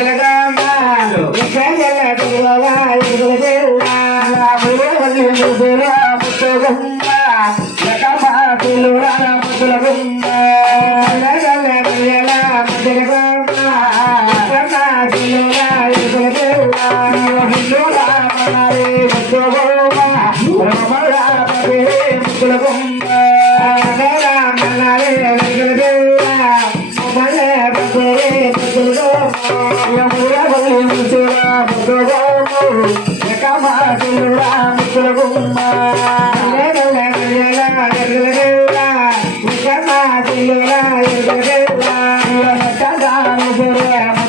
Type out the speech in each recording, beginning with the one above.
Telegram.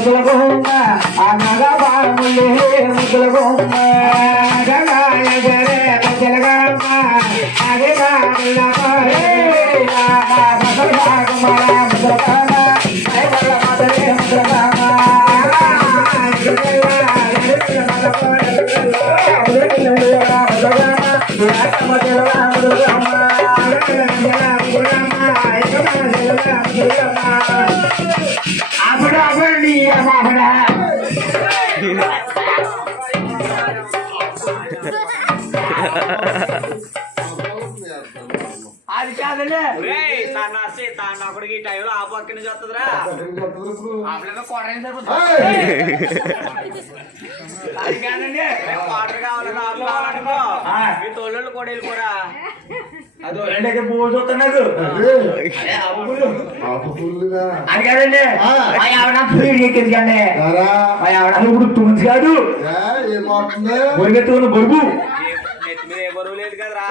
ముద్దుల బొమ్మ అనగా బాములే ముద్దుల బొమ్మ అనగా Ha ha ha ha. ఆ పక్క నుంచి వస్తుందిరా. అప్పుడైనా కొడరైన అది కాదండి వాటర్ ఇప్పుడు తుమ్స్ కాదు. బొరుగు. మీద ఏ బరువు లేదు కదరా.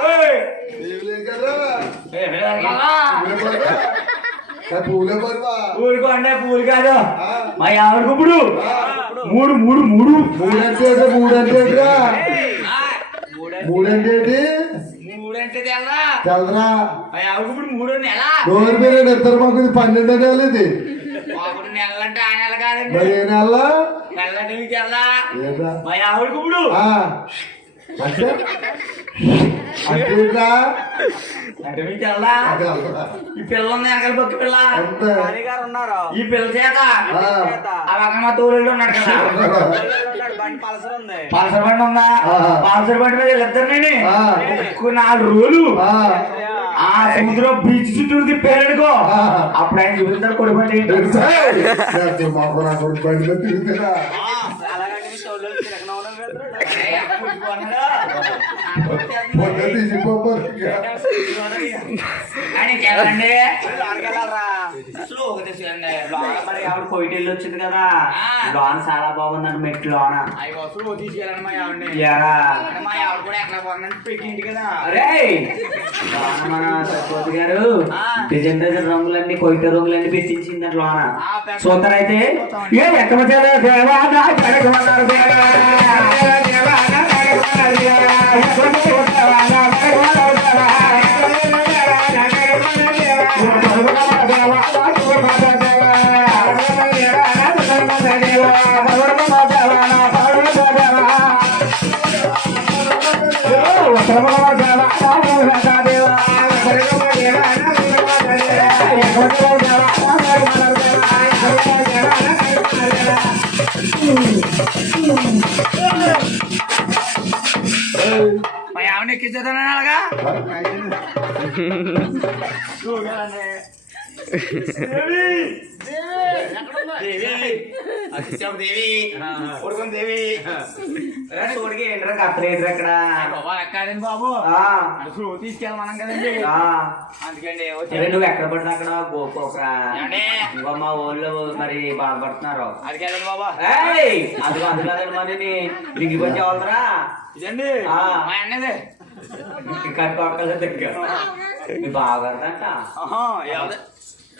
పూలే పరువా పూలుకు అంటే పూలు కాదు మా ఆవిడకు ఇప్పుడు మూడు మూడు మూడు మూడంటే మూడంటే మూడంటే మూడంటే తెలరా తెలరా మా ఆవిడకు ఇప్పుడు మూడు నెల ఇద్దరు మాకు పన్నెండో నెల ఇది నెలంటే ఆ నెల కాదండి నెల నెల మా ఆవిడకు ఈ పిల్ల పక్క పిల్ల. ఈ పిల్ల చేత. ఆ. పక్కన బండి ఉందా. పల్సర్ బండి మీద వెళ్ళిద్దరు నాలుగు రోజులు. ఆ. సముద్రం బీచ్ చుట్టూ తిప్పారనుకో అప్పుడు ఆయన చూపిస్తారు కొడుకు వచ్చింది కదా చాలా బాగున్నాను మెట్ లోన మన గారు డిజైన్ డిజైన్ రంగులన్నీ కోయిట రంగులన్నీ పెట్టించింది లోన సూతరైతే ఏ ఎక్కడ దేవా Yeah, yeah, yeah. ఎక్కించేదానగా ఏంట బాబా అక్కడ బాబు. తీసుకెళ్ళమనం కదండి. అందుకండి నువ్వు ఎక్కడ పడినా అక్కడ ఒక మా ఊళ్ళో మరి బాధపడుతున్నారు. అదికెళ్ళండి బాబా. అది అందులో మరి దిగి వచ్చి అవుతారా ఇదండి. మా అన్నదే. కట్టుకోవాలి బాగా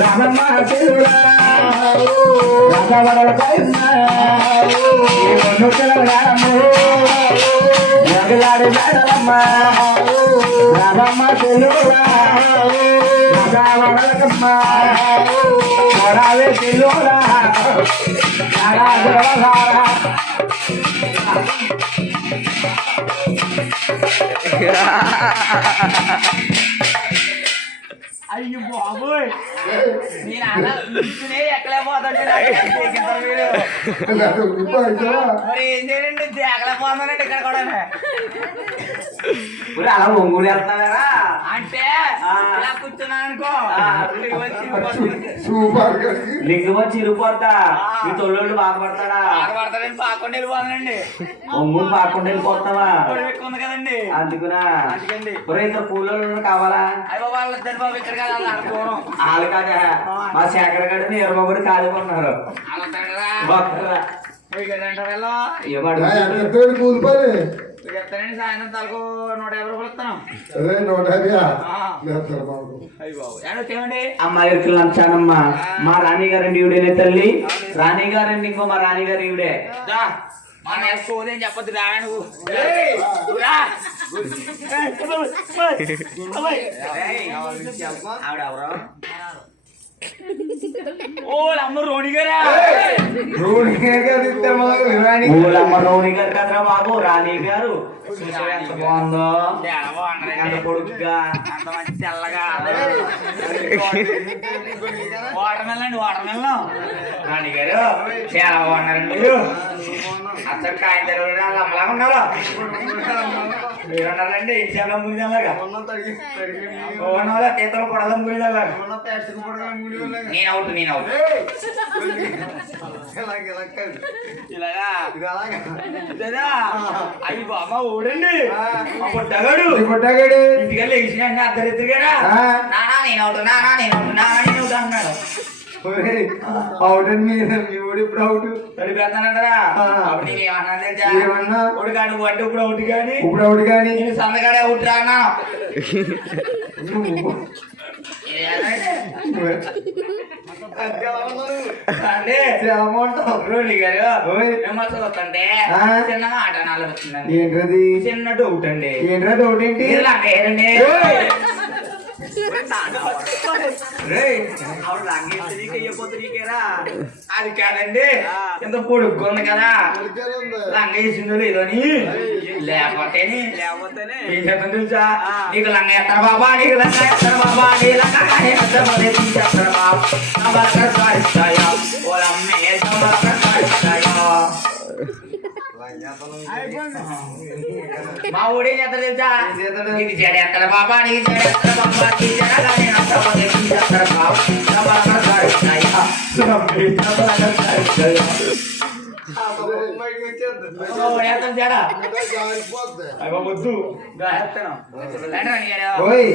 రామమ్మ తెలుడా రాఘవడల పైన ఈ ఒన్ను తెలంగాణము ఎగలాడి మేడలమ్మ రామమ్మ తెలుడా రాఘవడలకమ్మ కొడాలి తెలుడా రాఘవడల Yeah. నేను ఎక్కలేకపోతాండి మరి ఏం చేయండి ఎక్కలేకపోతానండి ఇక్కడ కూడా అలా వెళ్తున్నారా అంటే ఇలా కూర్చున్నాను అనుకో. సూపర్ గారికి లింగం వచ్చి ఇరిపోతా మీ తొల్లోళ్ళు బాధపడతాడా? పడతాడని పాకుండా వెళ్ళిపోతానండి. ఒంగుడు పాకుండా వెళ్ళిపోతావా? పొడి ఎక్కువ ఉంది కదండి. అందుకునా? అందుకండి. కూలోళ్ళు కావాలా? అయ్యో వాళ్ళ బాబు ఇక్కడ కదా అనుకోవడం వాళ్ళు కాదా. మా శేఖర్ ఎంతోటి కూలిపోయి చెప్తానండి సాయంత్రం తలకు నూట యాభై రూపాయలు ఇస్తాను. నూట యాభై లంచానమ్మ. మా రాణి గారండి ఈవిడేనే తల్లి. రాణి గారండి ఇంకో మా రాణి గారు ఈవిడే. దా మన సోదేం చెప్పొద్దు రా ఆవిడెవరు ఓ అమ్మ రోణి గారా ఊళ్ళమ్మ రాణి గారు కదరా బాబు రాణి గారు ఎంత బాగుందో? పొడుగ్గా? అంత మంచి తెల్లగా. వాటర్ మెల్లం అండి వాటర్ మెల్లం రాణి గారు చాలా బాగున్నారండి. అసలు కాయం తెరవడం వాళ్ళు అమ్మలా ఉన్నారు. మీరు ఉన్నారండి చాలా ముందులాగా తీతలు పొడలం గురిలాగా నేను అవుట్ నేను అవుట్? అయ్యి బాబా ఓడండి పుట్టగాడు. కొట్టాగాడు ఇంటికి లేచిన అర్ధరిద్దరు గారా? ఆ. నానా నేను అవుట్ నానా నేను అవుట్ నానా నేను అవుట్ అన్నాడు అవుట్ మీద మీ ఊడు ఇప్పుడు అవుట్ ఏమన్నా కానీ నువ్వు అంటే ఇప్పుడు ఒకటి కానీ ఇప్పుడు అవుట్ నేను సందగాడే అవుట్ ఏంటది? చిన్న డౌట్ అండి. ఏంట్రా డౌట్ ఏంటి? అది కాదండి. ఎంత పొడుగ్గా ఉంది కదా. లంగ వేసిందో లేదో అని లేకపోతేనే. లేకపోతేనే. ఏం చేద్దాం తెలుసా? నీకు లంగ ఎత్తారు బాబా నీకు లంగ ఎత్తారు బాబా నీ లంగ ఎత్తారు బాబా, మా ఊడే చేస్తారు తెలుసా నీకు జడ ఎత్తారు బాబా నీకు జడ ఎత్తారు బాబా నీ జడ కానీ ఎత్తారు బాబా, నీకు తీసేస్తారు బాబా నా బలక సాయిస్తాయా నా అమ్మే నా బలక సాయిస్తాయా ఓ, ఎత్తాను జడ అయ్యో వద్దు ఎత్తాను ఓయ్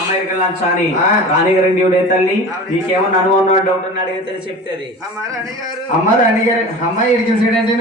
అమెరికన్ లంచాని ఆ. రాణి గారండి ఈవిడే తల్లి నీకేమో అన్న డౌట్ అని అడిగితే చెప్తే అమ్మ రాణి గారు అమ్మాయి అంటే